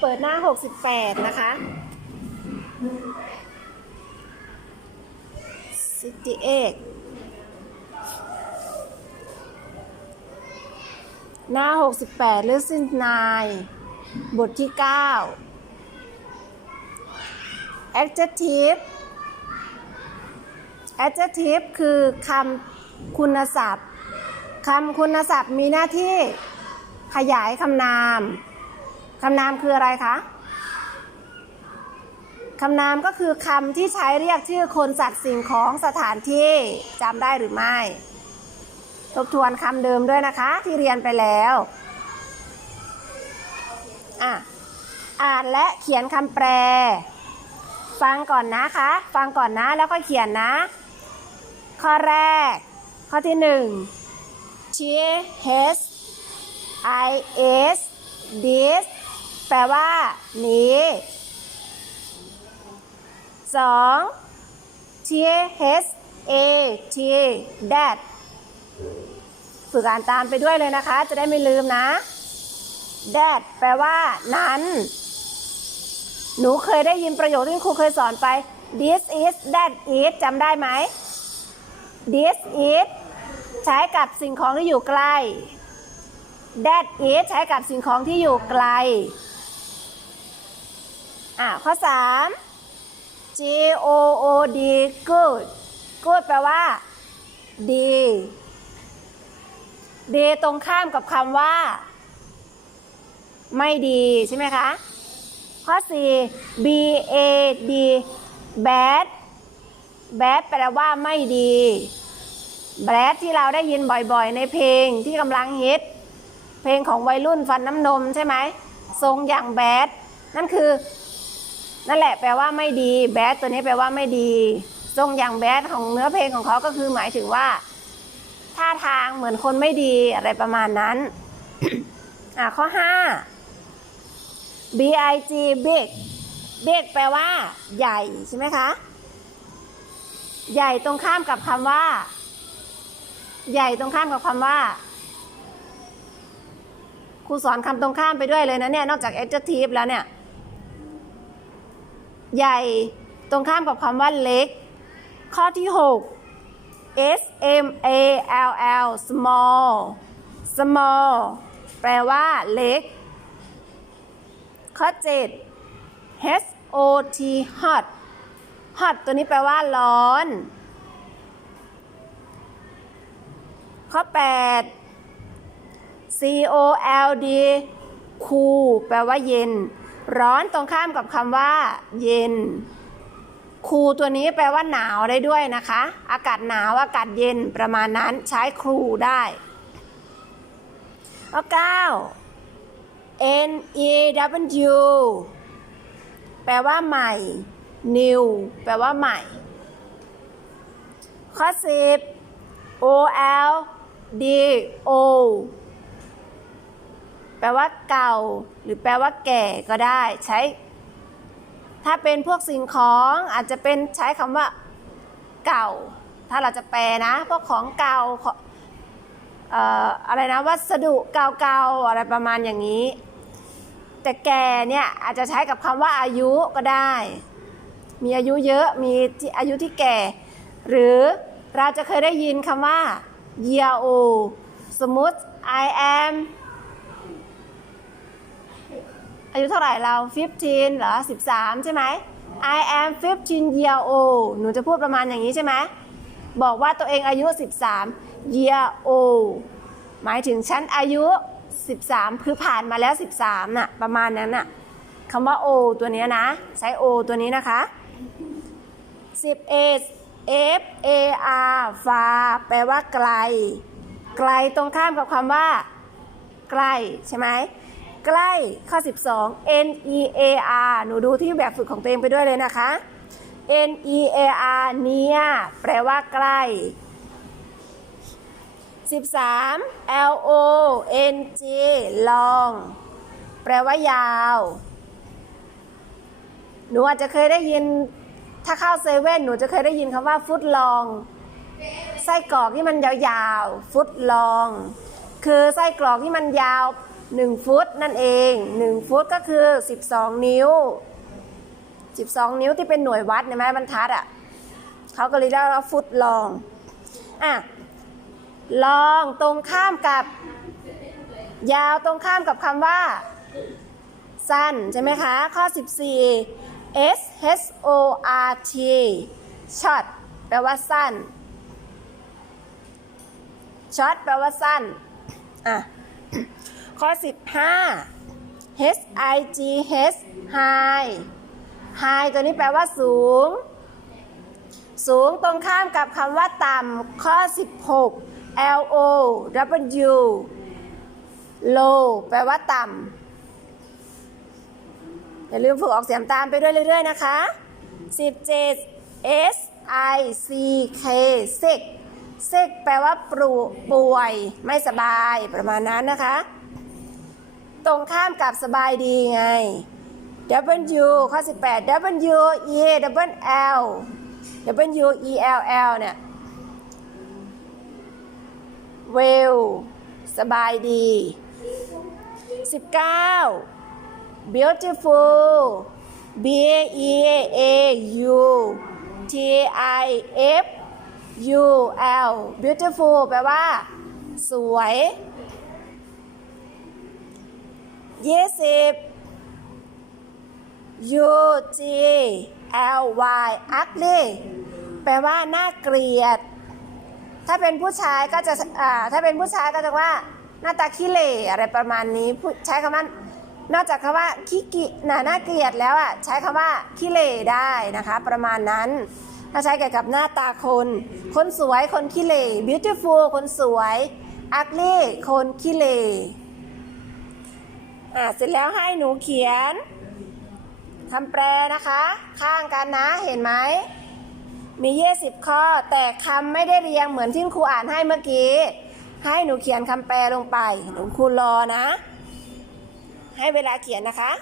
เปิดหน้า 68 นะคะ 68 หน้า 68 listen 9บทที่ 9 adjective adjective คือคำคุณศัพท์คำคุณศัพท์มีหน้าที่ขยายคำนามำนามคืออะไรคะคำนามก็คือคำที่ใช้เรียกชื่อคนสัตว์สิ่งของสถานที่จำได้หรือไม่ ทบทวนคำเดิมด้วยนะคะที่เรียนไปแล้วอะอ่านและเขียนคำแปล ฟังก่อนนะคะ ฟังก่อนนะแล้วก็เขียนนะ ข้อแรก ข้อที่หนึ่ง she has I S this แปลว่า หนีสอง T H A T that ฝึกอ่านตามไปด้วยเลยนะคะ จะได้ไม่ลืมนะ that แปลว่า นั้น หนูเคยได้ยินประโยคที่ครูเคยสอนไป this is that is จำได้ไหม this is ใช้กับสิ่งของที่อยู่ใกล้ that is ใช้กับสิ่งของที่อยู่ไกล อะข้อ 3 G O O D good good แปลว่า ดี ดีตรงข้ามกับคำว่า ไม่ดีใช่ไหมคะ ข้อ 4 B A D bad bad แปลว่าไม่ดี bad ที่เราได้ยินบ่อยๆ ในเพลงที่กำลังฮิต เพลงของวัยรุ่นฟันน้ำนมใช่ไหมทรงอย่างแบดนั่นคือ นั่นแหละแปลว่าไม่ดีแบดตัวนี้แปลว่าไม่ดี ทรงอย่างแบดของเนื้อเพลงของเขาก็คือหมายถึงว่าท่าทางเหมือนคนไม่ดีอะไรประมาณนั้นอะข้อ 5 B I G big big แปลว่า ใหญ่ใช่ไหมคะ ใหญ่ตรงข้ามกับคำว่า ใหญ่ตรงข้ามกับคำว่าครูสอนคำตรงข้ามไปด้วยเลยนะเนี่ย นอกจาก adjective แล้วเนี่ย ใหญ่ ตรงข้ามกับคำว่าเล็ก ข้อที่ 6 S M A L L small small แปลว่าเล็ก ข้อ 7 H O T hot hot ตัวนี้แปลว่าร้อน ข้อ 8 C O L D cool แปลว่าเย็น ร้อนตรงข้ามกับคำว่า เย็น ครูตัวนี้แปลว่าหนาวได้ด้วยนะคะ อากาศหนาวอากาศเย็นประมาณนั้นใช้ครูได้ข้อ9 N E W แปลว่าใหม่ new แปลว่าใหม่ ข้อ 10 O L D O แปลว่าเก่า หรือแปลว่าแก่ก็ได้ใช้ ถ้าเป็นพวกสิ่งของอาจจะเป็นใช้คำว่า เก่า ถ้าเราจะแปลนะ พวกของเก่าอเอ่ออะไรนะวัสดุเก่าๆอะไรประมาณอย่างนี้ แต่แก่เนี่ยอาจจะใช้กับคำว่าอายุก็ได้ มีอายุเยอะมีที่อายุที่แก่ หรือเราจะเคยได้ยินคำว่า year old สมมติ I am อายุเท่าไหร่เรา 15 เหรอ 13 ใช่ไหม I am 15 year old หนูจะพูดประมาณอย่างนี้ใช่ไหม บอกว่าตัวเองอายุ 13 year old หมายถึงฉันอายุ 13 คือผ่านมาแล้ว 13 น่ะ ประมาณนั้นน่ะคำว่า o ตัวนี้นะ ใช้ o ตัวนี้นะคะ 11 f a r far แปลว่าไกล ไกลตรงข้ามกับคำว่าใกล้ใช่ไหม ใกล้ข้อ 12 N E A R หนูดูที่แบบฝึกของตัวเองไปด้วยเลยนะคะ N E A R near แปลว่าใกล้ 13 L O N G long แปลว่ายาว หนูอาจจะเคยได้ยิน ถ้าเข้าเซเว่นหนูจะเคยได้ยินคำว่าฟุตลอง ไส้กรอกที่มันยาวๆ ฟุตลอง คือไส้กรอกที่มันยาว 1 ฟุตนั่นเอง 1 ฟุตก็คือ 12 นิ้ว 12 นิ้วที่เป็นหน่วยวัดในไม้บรรทัดอะเขาก็เลยเรียกว่าฟุตลองอะลองตรงข้ามกับ ยาวตรงข้ามกับคำว่า สั้นใช่ไหมคะ ข้อ 14 S H O R T short แปลว่าสั้น short แปลว่าสั้นอะ ข้อ 15 H I G H high high ตัวนี้แปลว่าสูง สูงตรงข้ามกับคำว่าต่ำข้อ 16 L O W low แปลว่าต่ำอย่าลืมฝึกออกเสียงตามไปด้วยเรื่อยๆนะคะ 17 S I C K sick sick แปลว่าปป่วย ไม่สบายประมาณนั้นนะคะ ตรงข้ามกับสบายดีไง W ข้อ 18 W E W L W E L L เนี่ย well สบายดี 19 beautiful B E A U T I F U L beautiful แปลว่า สวย ยี่สิบ U G L Y ugly แปลว่าน่าเกลียด ถ้าเป็นผู้ชายก็จะอ่าถ้าเป็นผู้ชายก็จะว่า หน้าตาขี้เหร่อะไรประมาณนี้ใช้คำว่านอกจากคำว่าขี้กิน่าน่าเกลียดแล้วอะใช้คำว่าขี้เหร่ได้นะคะ ประมาณนั้น ถ้าใช้เกี่ยวกับหน้าตาคน คนสวยคนขี้เหร่ beautiful คนสวย ugly คนขี้เหร่ อ่าเสร็จแล้วให้หนูเขียนคำแปลนะคะ ข้างกันนะเห็นไหมมียี่สิบข้อ แต่คำไม่ได้เรียงเหมือนที่ครูอ่านให้เมื่อกี้ ให้หนูเขียนคำแปลลงไปหนูครูรอนะ ให้เวลาเขียนนะคะ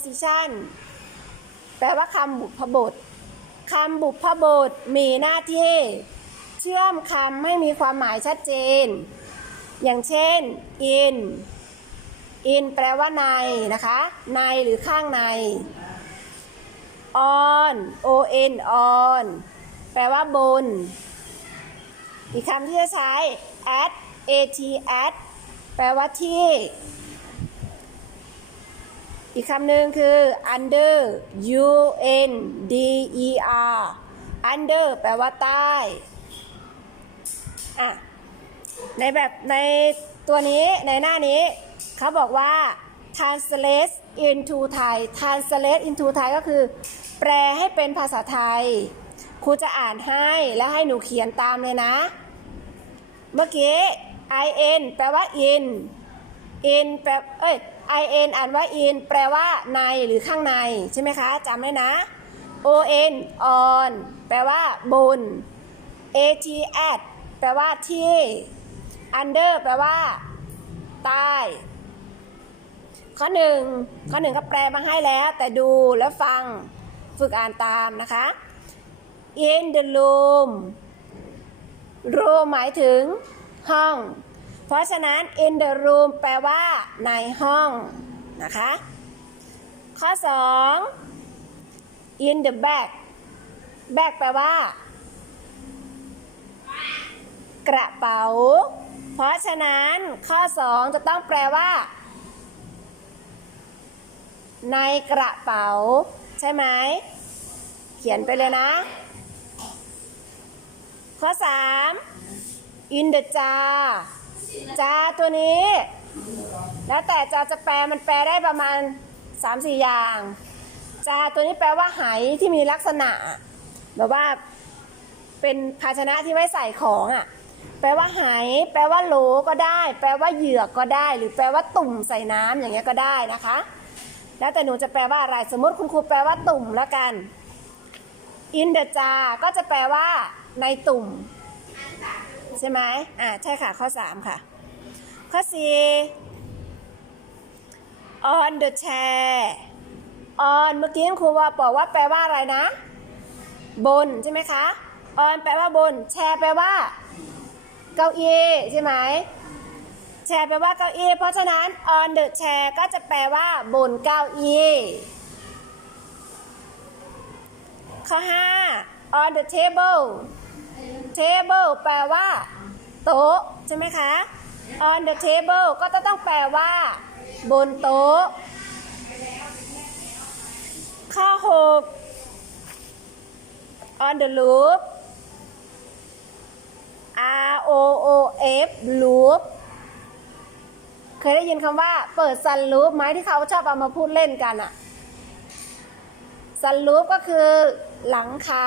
position แปลว่าคำบุพบทคำบุพบทมีหน้าที่ เชื่อมคำให้มีความหมายชัดเจน อย่างเช่น in in แปลว่าในนะคะ ในหรือข้างใน on on on แปลว่าบน อีกคำที่จะใช้ at at at แปลว่าที่ อีกคำหนึ่งคือ under u n d e r under แปลว่าใต้อะในแบบในตัวนี้ในหน้านี้เขาบอกว่า translate into Thai translate into Thai ก็คือ แปลให้เป็นภาษาไทย ครูจะอ่านให้แล้วให้หนูเขียนตามเลยนะ เมื่อกี้ in แปลว่า in in แปลเอ้ย in อ่านว่า in แปลว่าในหรือข้างในใช่ไหมคะจำไว้นะ on on แปลว่าบน at at แปลว่าที่ under แปลว่า ใต้ ข้อหนึ่งข้อหนึ่งก็แปลมาให้แล้ว แต่ดูแล้วฟังฝึกอ่านตามนะคะ in the room room หมายถึงห้อง เพราะฉะนั้น in the room แปลว่า ในห้องนะคะ ข้อ 2 in the bag bag แปลว่า กระเป๋า เพราะฉะนั้นข้อ 2 จะต้องแปลว่า ในกระเป๋า ใช่ไหม เขียนไปเลยนะ ข้อ 3 in the jar จาตัวนี้ แล้วแต่จาจะแปลมันแปลได้ประมาณ3-4อย่างจาตัวนี้แปลว่าไหที่มีลักษณะแบบว่าเป็นภาชนะที่ไว้ใส่ของอะ่ะ แปลว่าไหแปลว่าโหลก็ได้ แปลว่าเหยือกก็ได้ หรือแปลว่าตุ่มใส่น้ำอย่างเงี้ยก็ได้นะคะ แล้วแต่หนูจะแปลว่าอะไรสมมติคุณครูแปลว่าตุ่มแล้วกัน in the jar ก็จะแปลว่าในตุ่ม ใช่ไหมอ่าใช่ค่ะข้อ 3 ค่ะ ข้อ 4 on the chair on เมื่อกี้ครูว่าบอกว่าแปลว่าอะไรนะ บนใช่ไหมคะ on แปลว่าบน แชร์แปลว่า เก้าอี้ใช่ไหมแชร์แปลว่าเก้าอี้เพราะฉะนั้น on the chair ก็จะแปลว่าบนเก้าอี้ข้อ 5 on the table table แปลว่า โต๊ะ ใช่ไหมคะ on the table ก็จะต้องแปลว่า บนโต๊ะ ข้อ6 on the roof R O O F roof เคยได้ยินคำว่าเปิดซันรูฟไหมที่เขาชอบเอามาพูดเล่นกันอะซันรูฟก็คือหลังคา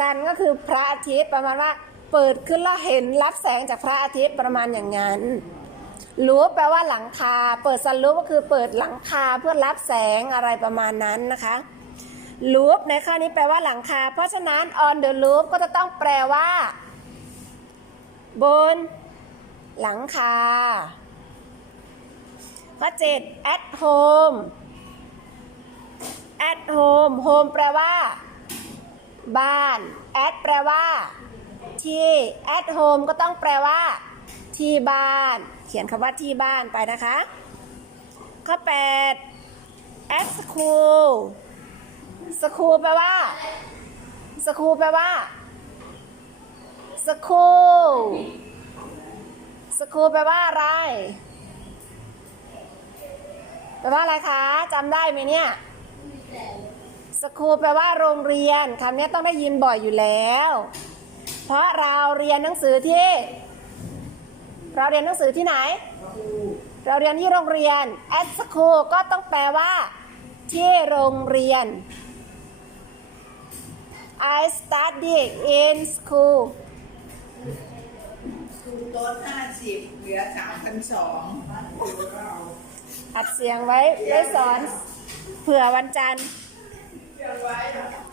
ซันก็คือพระอาทิตย์ประมาณว่าเปิดขึ้นแล้วเห็นรับแสงจากพระอาทิตย์ประมาณอย่างนั้นรูฟแปลว่าหลังคา เปิดซันรูฟก็คือเปิดหลังคาเพื่อรับแสงอะไรประมาณนั้นนะคะรูฟในข้อนี้แปลว่าหลังคา เพราะฉะนั้น on the roof ก็จะต้องแปลว่า บน หลังคาข้อ 7 at home at home home แปลว่า บ้าน at แปลว่า ที่ at home ก็ต้องแปลว่า ที่บ้าน เขียนคำว่าที่บ้านไปนะคะ ข้อ 8 at school school แปลว่า school แปลว่า school สคูลแปลว่าอะไร แปลว่าอะไรคะจำได้ไหมเนี่ย สคูลแปลว่าโรงเรียนคำนี้ต้องได้ยินบ่อยอยู่แล้ว เพราะเราเรียนหนังสือที่ เราเรียนหนังสือที่ไหน เราเรียนที่โรงเรียน at school ก็ต้องแปลว่า ที่โรงเรียน I study in school คูโต๊ะห้าสิบเหลือสามพันสองอัดเสียงไว้ไว้สอน เผื่อวันจันทร์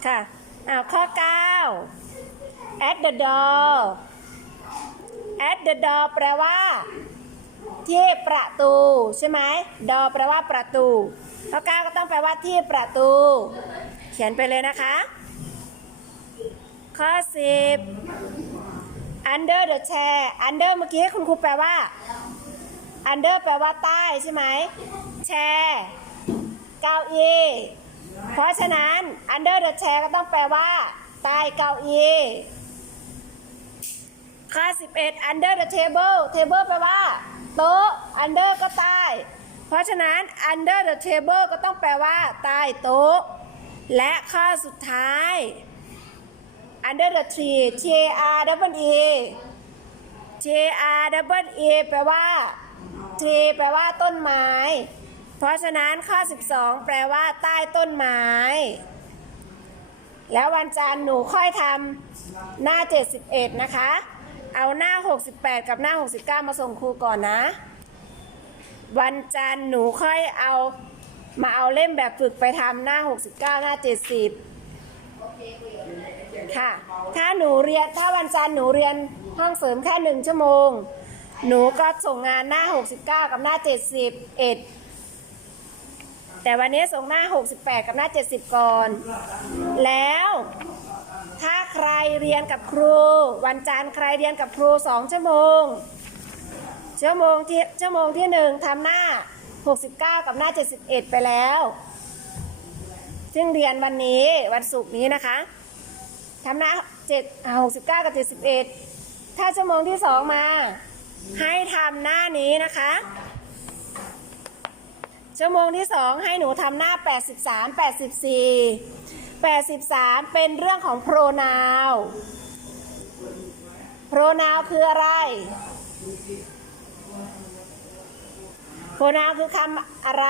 ค่ะอ้าวข้อ 9 at the door at the door แปลว่าที่ประตูใช่ไหม door แปลว่าประตู ข้อ 9 ก็ต้องแปลว่าที่ประตู เขียนไปเลยนะคะ ข้อ 10 under the chair under เมื่อกี้คุณครูแปลว่า under แปลว่าใต้ใช่ไหม แชร์เก้าอี้ เพราะฉะนั้น under the chair ก็ต้องแปลว่าใต้เก้าอี้ข้อ11 under the table table แปลว่าโต๊ะ under ก็ใต้ เพราะฉะนั้น under the table ก็ต้องแปลว่าใต้โต๊ะ และข้อสุดท้าย under the tree T R W E T R W E แปลว่า tree แปลว่าต้นไม้ เพราะฉะนั้นข้อ 12 แปลว่า ใต้ต้นไม้ แล้ววันจันทร์หนูค่อยทำหน้า 71 นะคะ เอาหน้า 68 กับหน้า 69 มาส่งครูก่อนนะ วันจันทร์หนูค่อยเอามาเอาเล่มแบบฝึกไปทำหน้า 69 หน้า 70 ค่ะ ถ้าหนูเรียนถ้าวันจันทร์หนูเรียนห้องเสริมแค่หนึ่งชั่วโมง หนูก็ส่งงานหน้า 69 กับหน้า 71 แต่วันนี้ส่งหน้า 68 กับหน้า 70 ก่อน แล้วถ้าใครเรียนกับครู วันจันทร์ใครเรียนกับครู 2 ชั่วโมง ชั่วโมงที่ชั่วโมงที่หนึ่งทำหน้า 69 กับหน้า 71 ไปแล้ว ซึ่งเรียนวันนี้วันศุกร์นี้นะคะทำหน้าเจ็ดหกสิบเก้ากับเจ็ดสิบเอ็ดถ้าชั่วโมงที่สองมา ให้ทำหน้านี้นะคะ ชั่วโมงที่สองให้หนูทำหน้า 83 84 83 เป็นเรื่องของ pronoun pronoun คืออะไร pronoun คือคำอะไร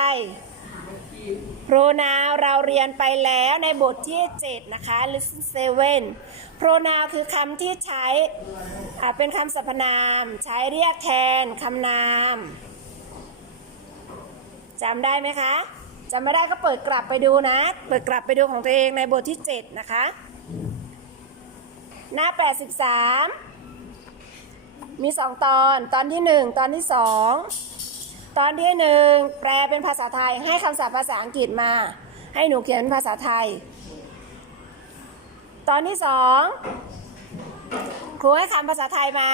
pronoun เราเรียนไปแล้วในบทที่ 7 นะคะ listen 7 pronoun คือคำที่ใช้เป็นคำสรรพนาม ใช้เรียกแทนคำนาม จำได้ไหมคะจำไม่ได้ก็เปิดกลับไปดูนะ เปิดกลับไปดูของตัวเองในบทที่ 7 นะคะ หน้า 83 มี 2 ตอน ตอนที่ 1 ตอนที่ 2 ตอนที่ 1 แปลเป็นภาษาไทยให้คำศัพท์ภาษาอังกฤษมา ให้หนูเขียนเป็นภาษาไทย ตอนที่ 2 ครูให้คำภาษาไทยมา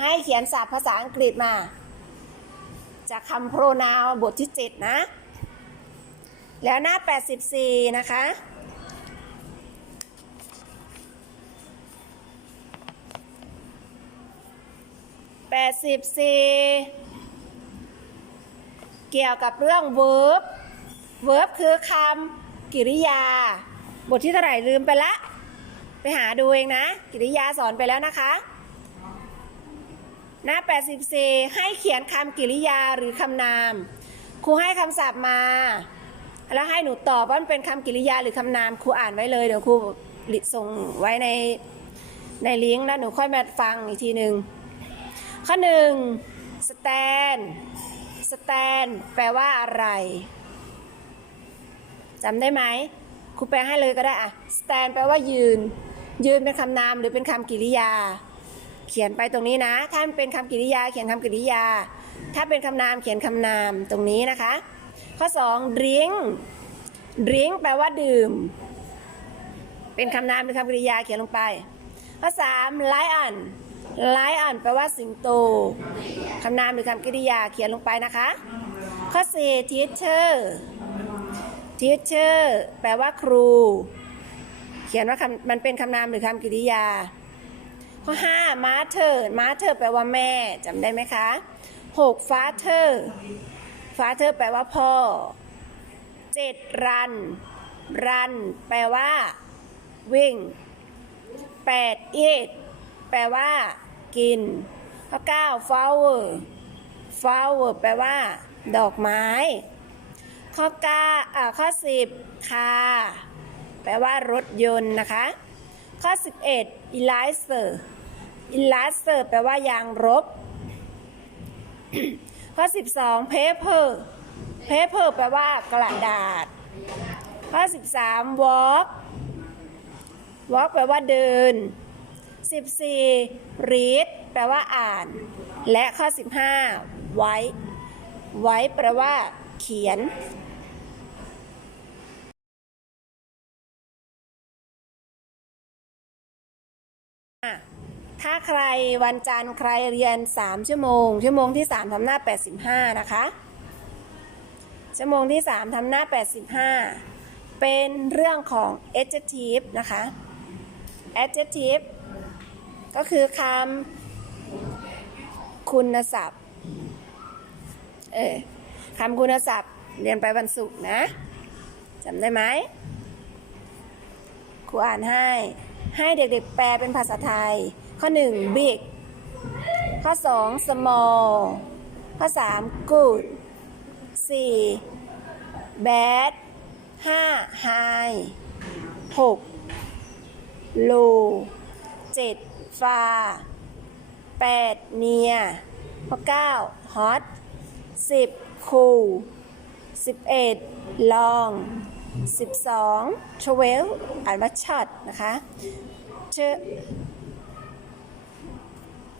ให้เขียนศัพท์ภาษาอังกฤษมา จากคำโปรนาวบทที่ 7 นะ แล้วหน้า 84 นะคะ 84 เกี่ยวกับเรื่อง verb verb คือคำกิริยา บทที่เท่าไหร่ลืมไปละ ไปหาดูเองนะ กิริยาสอนไปแล้วนะคะ หน้า 84 ให้เขียนคำกริยาหรือคำนาม ครูให้คำศัพท์มา แล้วให้หนูตอบว่ามันเป็นคำกริยาหรือคำนาม ครูอ่านไว้เลย เดี๋ยวครูส่งไว้ในในลิงก์แล้วหนูค่อยมาฟังอีกทีหนึ่งข้อหนึ่ง stand stand แปลว่าอะไรจำได้ไหมครูแปลให้เลยก็ได้อะ stand แปลว่ายืน ยืนเป็นคำนามหรือเป็นคำกริยา เขียนไปตรงนี้นะ ถ้ามันเป็นคำกริยาเขียนคำกริยา ถ้าเป็นคำนามเขียนคำนามตรงนี้นะคะ ข้อ 2 drink drink แปลว่าดื่ม เป็นคำนามเป็นคำกริยาเขียนลงไป ข้อ 3 lion lion แปลว่าสิงโตคำนามหรือคำกริยาเขียนลงไปนะคะ ข้อ 4 teacher teacher แปลว่าครู เขียนว่ามันเป็นคำนามหรือคำกริยา ข้อ5 mother mother แปลว่าแม่จำได้ไหมคะ6 father father แปลว่าพ่อ7 run run แปลว่า วิ่ง 8 eat แปลว่า กิน ข้อ 9 flower flower แปลว่า ดอกไม้ ข้อ9อ่าข้อ 10 car แปลว่ารถยนต์นะคะ ข้อ 11 eraser eraser แปลว่ายางรบ ข้อ 12 paper paper แปลว่ากระดาษ ข้อ 13 walk walk แปลว่าเดิน 14 read แปลว่าอ่าน และข้อ 15 write write แปลว่าเขียน ถ้าใครวันจันทร์ใครเรียน 3 ชั่วโมง ชั่วโมงที่ 3ทำหน้า 85 นะคะ ชั่วโมงที่ 3ทำหน้า 85 เป็นเรื่องของ adjective นะคะ adjective ก็คือคำคุณศัพท์ เออคำคุณศัพท์เรียนไปวันศุกร์นะจำได้ไหมครูอ่านให้ให้เด็กๆแปลเป็นภาษาไทย ข้อ 1 big ข้อ 2 small ข้อ 3 good 4 bad 5 high 6 low 7 far 8 near ข้อ 9 hot 10 cool 11 long 12 twelve อ่านว่าช็อตนะคะ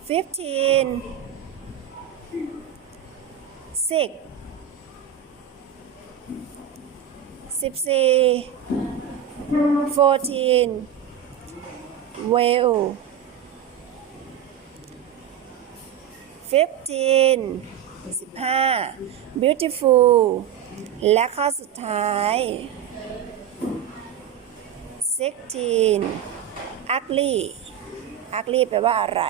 fifteen six สิบสี่ fourteen well fifteen สิบห้า beautiful และข้อสุดท้าย sixteen ugly ugly แปลว่าอะไร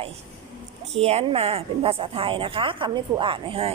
เขียนมาเป็นภาษาไทยนะคะคำที่ครูอ่านไว้ให้